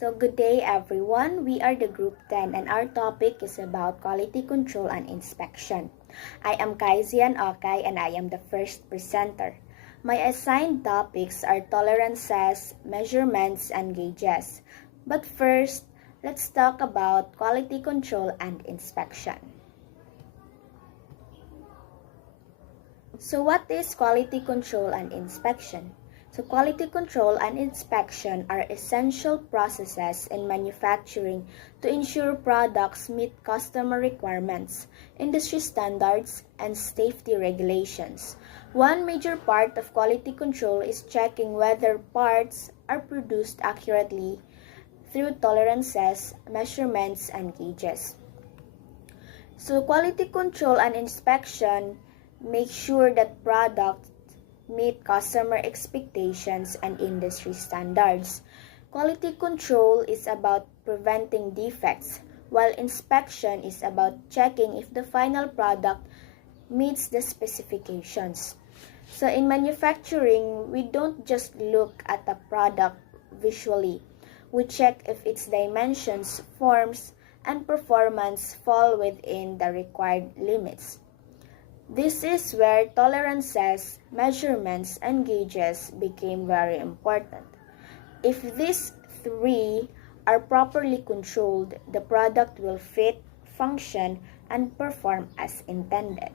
So good day everyone, we are the group 10 and our topic is about quality control and inspection. I am Kaizian Okay and I am the first presenter. My assigned topics are tolerances, measurements, and gauges. But first, let's talk about quality control and inspection. So what is quality control and inspection? So quality control and inspection are essential processes in manufacturing to ensure products meet customer requirements, industry standards, and safety regulations. One major part of quality control is checking whether parts are produced accurately through tolerances, measurements, and gauges. So quality control and inspection make sure that products meet customer expectations and industry standards. Quality control is about preventing defects, while inspection is about checking if the final product meets the specifications. So in manufacturing, we don't just look at a product visually. We check if its dimensions, forms, and performance fall within the required limits. This is where tolerances, measurements, and gauges became very important. If these three are properly controlled, the product will fit, function, and perform as intended.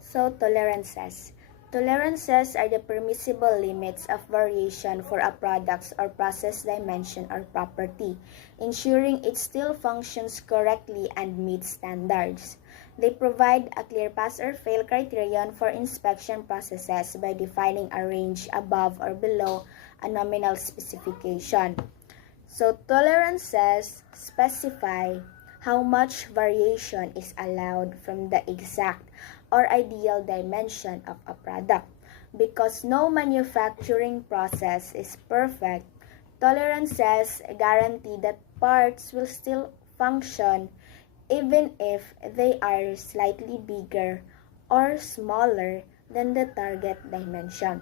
So, tolerances. Tolerances are the permissible limits of variation for a product's or process dimension or property, ensuring it still functions correctly and meets standards. They provide a clear pass or fail criterion for inspection processes by defining a range above or below a nominal specification. So, tolerances specify how much variation is allowed from the exact or ideal dimension of a product. Because no manufacturing process is perfect, tolerances guarantee that parts will still function even if they are slightly bigger or smaller than the target dimension.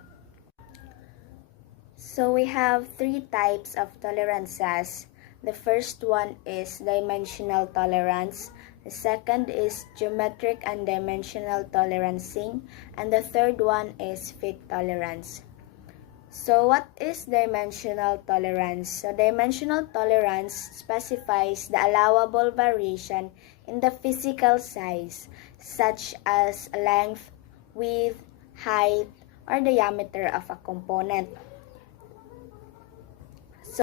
So we have three types of tolerances. The first one is dimensional tolerance. The second is geometric and dimensional tolerancing. And the third one is fit tolerance. So what is dimensional tolerance? So dimensional tolerance specifies the allowable variation in the physical size, such as length, width, height, or diameter of a component.